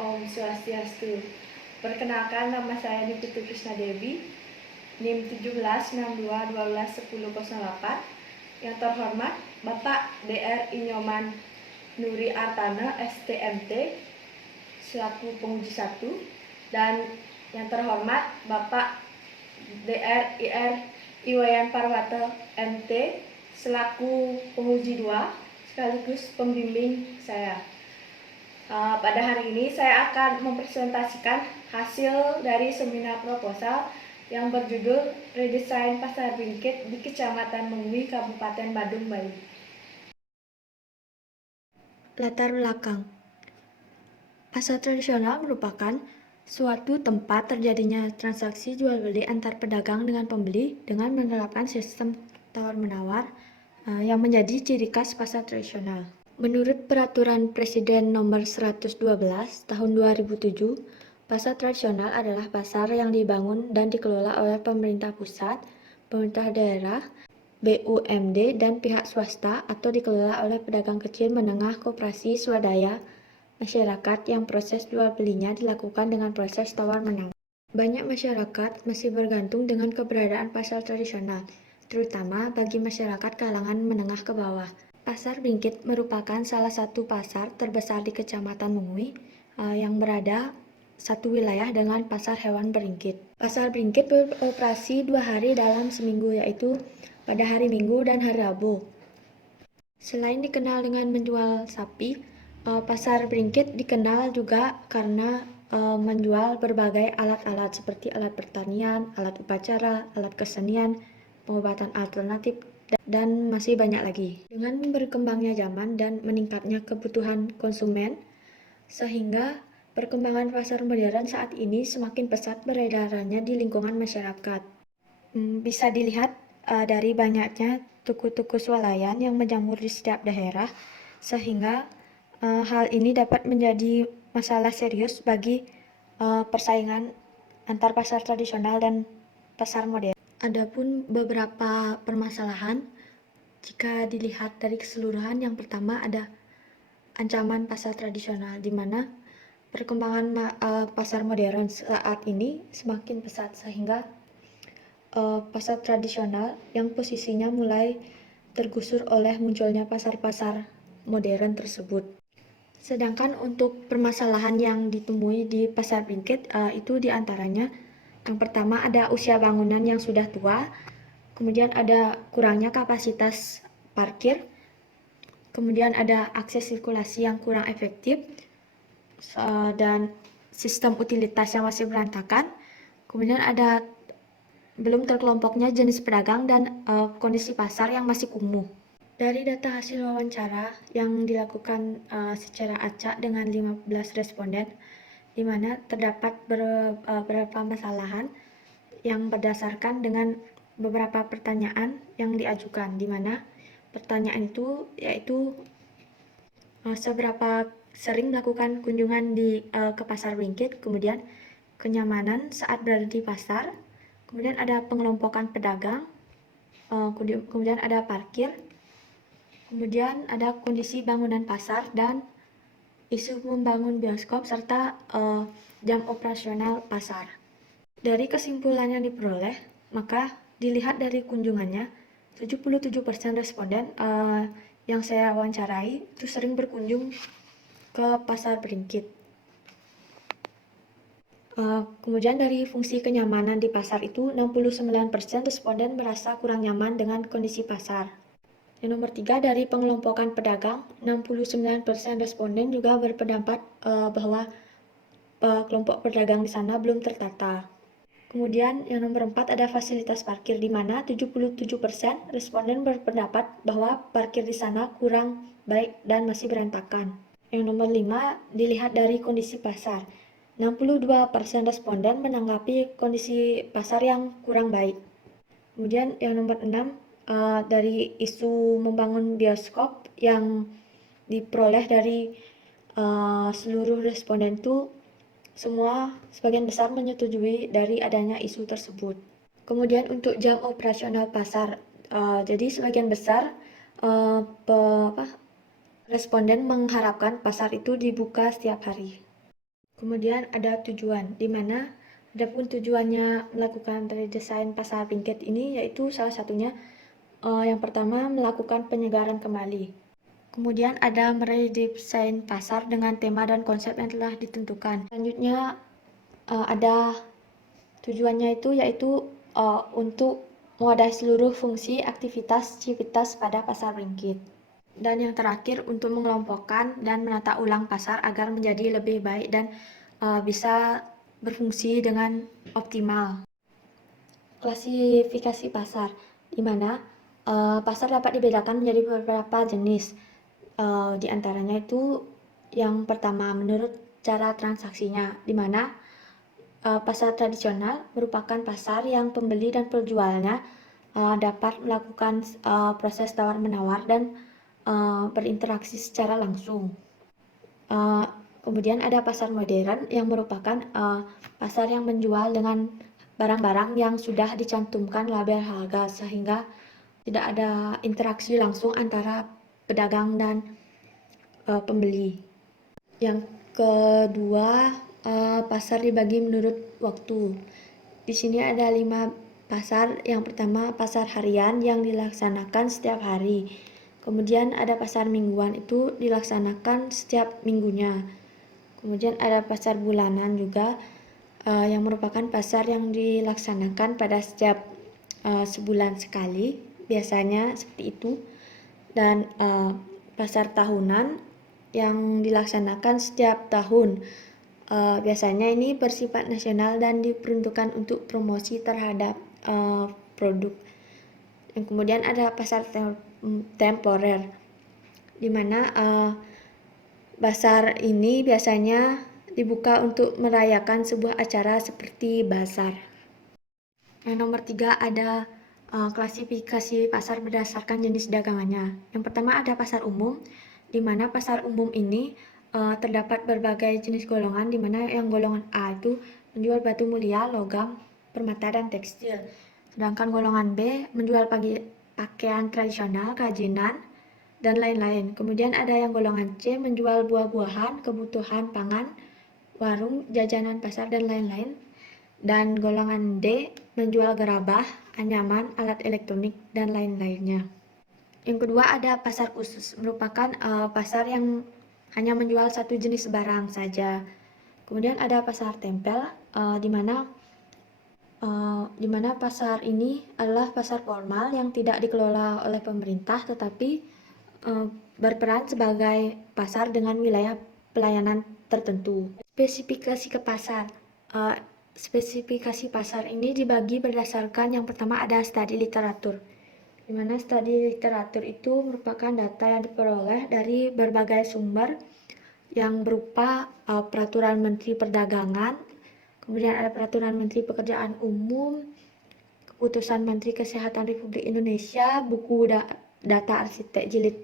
Om Swastiastu. Perkenalkan, nama saya Niputu Krisna Dewi, NIM 1762121008. Yang terhormat Bapak Dr. Inyoman Nuri Artana, STMT, selaku penguji 1, dan yang terhormat Bapak Dr. IR Iwayan Parwata, MT, selaku penguji 2 sekaligus pembimbing saya. Pada hari ini saya akan mempresentasikan hasil dari seminar proposal yang berjudul Redesain Pasar Bingkit di Kecamatan Mengwi, Kabupaten Badung, Bali. Latar belakang. Pasar tradisional merupakan suatu tempat terjadinya transaksi jual beli antar pedagang dengan pembeli dengan menerapkan sistem tawar-menawar yang menjadi ciri khas pasar tradisional. Menurut Peraturan Presiden Nomor 112 Tahun 2007, pasar tradisional adalah pasar yang dibangun dan dikelola oleh pemerintah pusat, pemerintah daerah, BUMD, dan pihak swasta atau dikelola oleh pedagang kecil menengah, koperasi, swadaya, masyarakat yang proses jual belinya dilakukan dengan proses tawar-menawar. Banyak masyarakat masih bergantung dengan keberadaan pasar tradisional, terutama bagi masyarakat kalangan menengah ke bawah. Pasar Bingkit merupakan salah satu pasar terbesar di Kecamatan Mengwi yang berada satu wilayah dengan pasar hewan Beringkit. Pasar Bingkit beroperasi 2 hari dalam seminggu, yaitu pada hari Minggu dan hari Rabu. Selain dikenal dengan menjual sapi, pasar Beringkit dikenal juga karena menjual berbagai alat-alat seperti alat pertanian, alat upacara, alat kesenian, pengobatan alternatif, dan masih banyak lagi. Dengan berkembangnya zaman dan meningkatnya kebutuhan konsumen, sehingga perkembangan pasar modern saat ini semakin pesat beredarannya di lingkungan masyarakat. Bisa dilihat dari banyaknya toko-toko swalayan yang menjamur di setiap daerah, sehingga hal ini dapat menjadi masalah serius bagi persaingan antar pasar tradisional dan pasar modern. Adapun beberapa permasalahan jika dilihat dari keseluruhan, yang pertama ada ancaman pasar tradisional, di mana perkembangan pasar modern saat ini semakin pesat sehingga pasar tradisional yang posisinya mulai tergusur oleh munculnya pasar-pasar modern tersebut. Sedangkan untuk permasalahan yang ditemui di pasar Bingkit itu diantaranya yang pertama ada usia bangunan yang sudah tua, kemudian ada kurangnya kapasitas parkir, kemudian ada akses sirkulasi yang kurang efektif, dan sistem utilitas yang masih berantakan, kemudian ada belum terkelompoknya jenis pedagang dan kondisi pasar yang masih kumuh. Dari data hasil wawancara yang dilakukan secara acak dengan 15 responden, di mana terdapat beberapa masalahan yang berdasarkan dengan beberapa pertanyaan yang diajukan, di mana pertanyaan itu yaitu seberapa sering melakukan kunjungan ke pasar Bingkit, kemudian kenyamanan saat berada di pasar, kemudian ada pengelompokan pedagang, kemudian ada parkir, kemudian ada kondisi bangunan pasar dan isu membangun bioskop serta jam operasional pasar. Dari kesimpulan yang diperoleh, maka dilihat dari kunjungannya, 77% responden yang saya wawancarai itu sering berkunjung ke pasar Beringkit. Kemudian dari fungsi kenyamanan di pasar itu, 69% responden merasa kurang nyaman dengan kondisi pasar. Yang nomor 3, dari pengelompokan pedagang, 69% responden juga berpendapat bahwa kelompok pedagang di sana belum tertata. Kemudian yang nomor 4 ada fasilitas parkir, di mana 77% responden berpendapat bahwa parkir di sana kurang baik dan masih berantakan. Yang nomor 5 dilihat dari kondisi pasar. 62% responden menanggapi kondisi pasar yang kurang baik. Kemudian yang nomor 6 dari isu membangun bioskop yang diperoleh dari seluruh responden itu semua sebagian besar menyetujui dari adanya isu tersebut. Kemudian untuk jam operasional pasar, jadi sebagian besar responden mengharapkan pasar itu dibuka setiap hari. Kemudian ada tujuan, di mana adapun tujuannya melakukan redesain pasar ringkit ini yaitu salah satunya yang pertama melakukan penyegaran kembali. Kemudian ada meredesain pasar dengan tema dan konsep yang telah ditentukan. Selanjutnya ada tujuannya itu yaitu untuk mewadahi seluruh fungsi aktivitas civitas pada pasar ringkit. Dan yang terakhir untuk mengelompokkan dan menata ulang pasar agar menjadi lebih baik dan bisa berfungsi dengan optimal. Klasifikasi pasar, di mana pasar dapat dibedakan menjadi beberapa jenis. Di antaranya itu yang pertama menurut cara transaksinya, di mana pasar tradisional merupakan pasar yang pembeli dan penjualnya dapat melakukan proses tawar-menawar dan berinteraksi secara langsung. Kemudian ada pasar modern yang merupakan pasar yang menjual dengan barang-barang yang sudah dicantumkan label harga sehingga tidak ada interaksi langsung antara pedagang dan pembeli. Yang kedua, pasar dibagi menurut waktu. Di sini ada 5 pasar. Yang pertama pasar harian yang dilaksanakan setiap hari. Kemudian ada pasar mingguan, itu dilaksanakan setiap minggunya. Kemudian ada pasar bulanan juga yang merupakan pasar yang dilaksanakan pada setiap sebulan sekali, biasanya seperti itu. Dan pasar tahunan yang dilaksanakan setiap tahun. Biasanya ini bersifat nasional dan diperuntukkan untuk promosi terhadap produk. Dan kemudian ada pasar temporer, di mana pasar ini biasanya dibuka untuk merayakan sebuah acara seperti bazar. Yang nomor 3 ada klasifikasi pasar berdasarkan jenis dagangannya. Yang pertama ada pasar umum, di mana pasar umum ini terdapat berbagai jenis golongan, di mana yang golongan A itu menjual batu mulia, logam, permata, dan tekstil. Sedangkan golongan B menjual pakaian tradisional, kerajinan, dan lain-lain. Kemudian ada yang golongan C menjual buah-buahan, kebutuhan pangan, warung, jajanan pasar, dan lain-lain. Dan golongan D menjual gerabah, anyaman, alat elektronik, dan lain-lainnya. Yang kedua ada pasar khusus, merupakan pasar yang hanya menjual satu jenis barang saja. Kemudian ada pasar tempel, di mana pasar ini adalah pasar formal yang tidak dikelola oleh pemerintah, tetapi berperan sebagai pasar dengan wilayah pelayanan tertentu. Spesifikasi pasar ini dibagi berdasarkan yang pertama ada studi literatur, di mana studi literatur itu merupakan data yang diperoleh dari berbagai sumber yang berupa peraturan Menteri Perdagangan, kemudian ada peraturan Menteri Pekerjaan Umum, keputusan Menteri Kesehatan Republik Indonesia, buku data arsitek jilid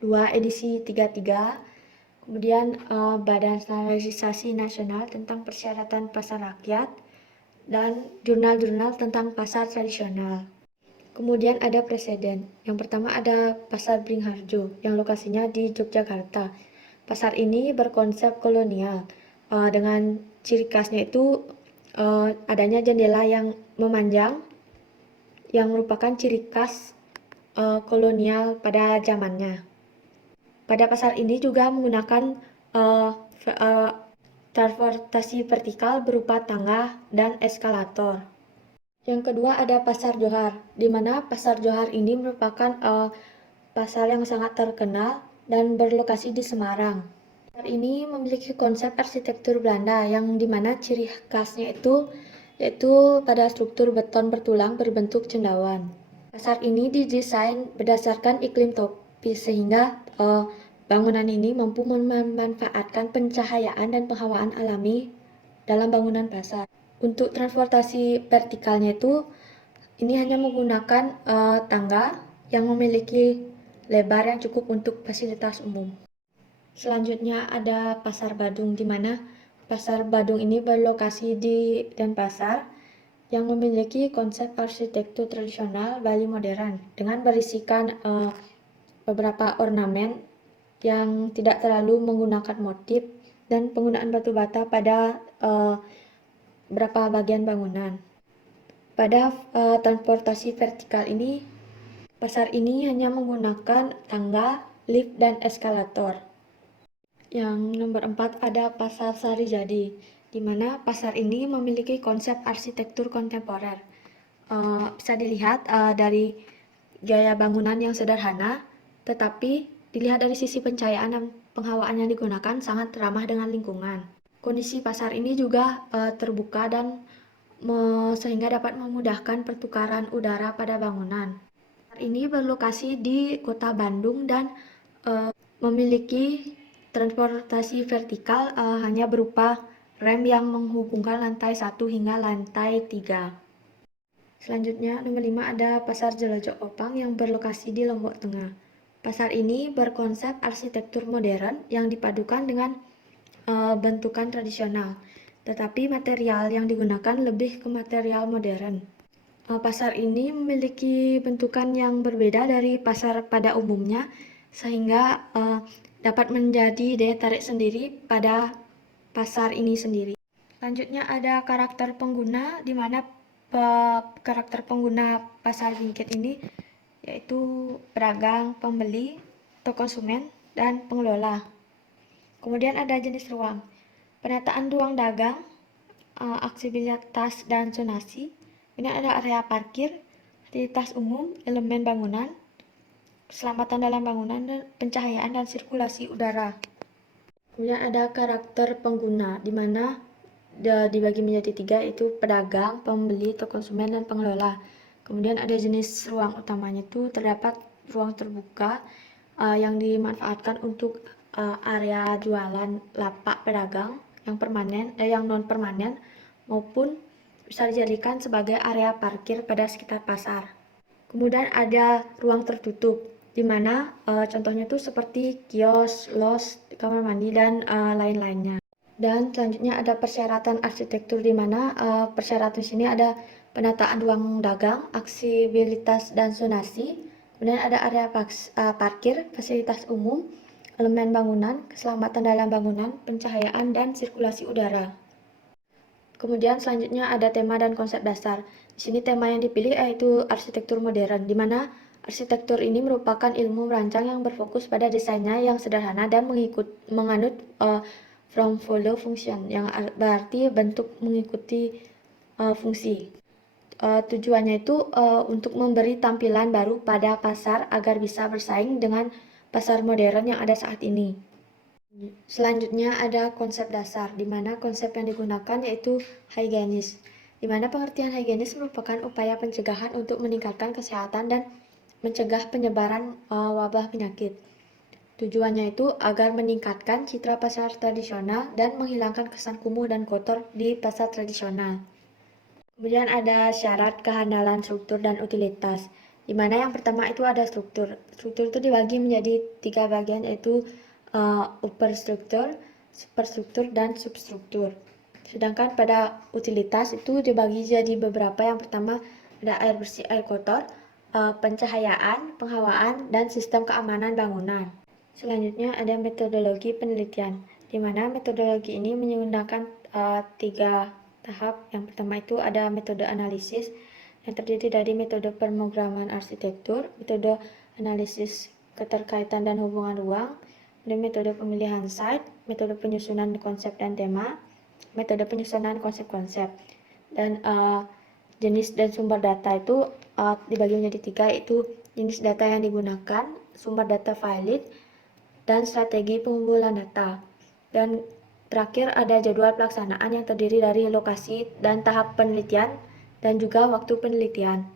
2 edisi 33, kemudian Badan Standarisasi Nasional tentang Persyaratan Pasar Rakyat, dan jurnal-jurnal tentang pasar tradisional. Kemudian ada preseden. Yang pertama ada Pasar Beringharjo yang lokasinya di Yogyakarta. Pasar ini berkonsep kolonial dengan ciri khasnya itu adanya jendela yang memanjang yang merupakan ciri khas kolonial pada zamannya. Pada pasar ini juga menggunakan transportasi vertikal berupa tangga dan eskalator. Yang kedua ada Pasar Johar, di mana Pasar Johar ini merupakan pasar yang sangat terkenal dan berlokasi di Semarang. Pasar ini memiliki konsep arsitektur Belanda yang dimana ciri khasnya itu yaitu pada struktur beton bertulang berbentuk cendawan. Pasar ini didesain berdasarkan iklim tropis sehingga bangunan ini mampu memanfaatkan pencahayaan dan penghawaan alami dalam bangunan pasar. Untuk transportasi vertikalnya itu ini hanya menggunakan tangga yang memiliki lebar yang cukup untuk fasilitas umum. Selanjutnya ada Pasar Badung, di mana Pasar Badung ini berlokasi di Denpasar yang memiliki konsep arsitektur tradisional Bali modern dengan berisikan beberapa ornamen yang tidak terlalu menggunakan motif dan penggunaan batu bata pada beberapa bagian bangunan. Pada transportasi vertikal ini, pasar ini hanya menggunakan tangga, lift, dan eskalator. Yang nomor 4 ada Pasar Sarijadi, di mana pasar ini memiliki konsep arsitektur kontemporer. Bisa dilihat dari gaya bangunan yang sederhana, tetapi dilihat dari sisi pencahayaan dan penghawaan yang digunakan sangat ramah dengan lingkungan. Kondisi pasar ini juga terbuka dan sehingga dapat memudahkan pertukaran udara pada bangunan. Pasar ini berlokasi di Kota Bandung dan memiliki transportasi vertikal hanya berupa rem yang menghubungkan lantai 1 hingga lantai 3. Selanjutnya, nomor 5 ada Pasar Jelajah Opang yang berlokasi di Lombok Tengah. Pasar ini berkonsep arsitektur modern yang dipadukan dengan bentukan tradisional, tetapi material yang digunakan lebih ke material modern. Pasar ini memiliki bentukan yang berbeda dari pasar pada umumnya, sehingga dapat menjadi daya tarik sendiri pada pasar ini sendiri. Selanjutnya ada karakter pengguna, di mana karakter pengguna pasar Bingkit ini yaitu pedagang, pembeli, atau konsumen, dan pengelola. Kemudian ada jenis ruang. Penataan ruang dagang, aksesibilitas dan zonasi. Ini ada area parkir, fasilitas umum, elemen bangunan, keselamatan dalam bangunan, dan pencahayaan dan sirkulasi udara. Kemudian ada karakter pengguna, di mana dibagi menjadi 3, yaitu pedagang, pembeli atau konsumen, dan pengelola. Kemudian ada jenis ruang utamanya itu terdapat ruang terbuka yang dimanfaatkan untuk area jualan lapak pedagang yang permanen, yang non permanen, maupun bisa dijadikan sebagai area parkir pada sekitar pasar. Kemudian ada ruang tertutup, di mana contohnya itu seperti kios, los, kamar mandi, dan lain-lainnya. Dan selanjutnya ada persyaratan arsitektur, di mana persyaratan sini ada penataan ruang dagang, aksesibilitas dan zonasi, kemudian ada area parkir, fasilitas umum, elemen bangunan, keselamatan dalam bangunan, pencahayaan, dan sirkulasi udara. Kemudian selanjutnya ada tema dan konsep dasar. Di sini tema yang dipilih yaitu arsitektur modern, di mana arsitektur ini merupakan ilmu merancang yang berfokus pada desainnya yang sederhana dan menganut from follow function, yang berarti bentuk mengikuti fungsi. Tujuannya itu untuk memberi tampilan baru pada pasar agar bisa bersaing dengan pasar modern yang ada saat ini. Selanjutnya ada konsep dasar, di mana konsep yang digunakan yaitu higienis, di mana pengertian higienis merupakan upaya pencegahan untuk meningkatkan kesehatan dan mencegah penyebaran wabah penyakit. Tujuannya itu agar meningkatkan citra pasar tradisional dan menghilangkan kesan kumuh dan kotor di pasar tradisional. Kemudian ada syarat kehandalan struktur dan utilitas, di mana yang pertama itu ada struktur. Struktur itu dibagi menjadi 3 bagian, yaitu superstruktur, superstruktur, dan substruktur. Sedangkan pada utilitas itu dibagi jadi beberapa. Yang pertama ada air bersih, air kotor, pencahayaan, penghawaan, dan sistem keamanan bangunan. Selanjutnya ada metodologi penelitian, di mana metodologi ini menggunakan 3 tahap. Yang pertama itu ada metode analisis yang terdiri dari metode pemrograman arsitektur, metode analisis keterkaitan dan hubungan ruang, dan metode pemilihan site, metode penyusunan konsep dan tema, metode penyusunan konsep-konsep. Dan jenis dan sumber data itu dibagi menjadi 3, yaitu jenis data yang digunakan, sumber data valid, dan strategi pengumpulan data. Dan terakhir ada jadwal pelaksanaan yang terdiri dari lokasi dan tahap penelitian dan juga waktu penelitian.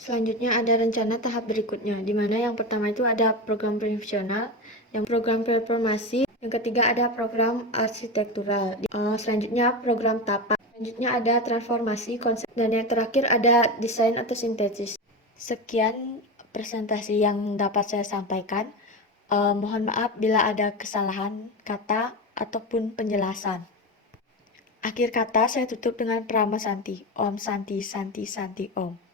Selanjutnya ada rencana tahap berikutnya, di mana yang pertama itu ada program profesional, yang program reformasi, yang ketiga ada program arsitektural, selanjutnya program tapak, selanjutnya ada transformasi konsep, dan yang terakhir ada desain atau sintesis. Sekian presentasi yang dapat saya sampaikan. Mohon maaf bila ada kesalahan kata ataupun penjelasan. Akhir kata saya tutup dengan Prama Santi. Om Santi Santi Santi Om.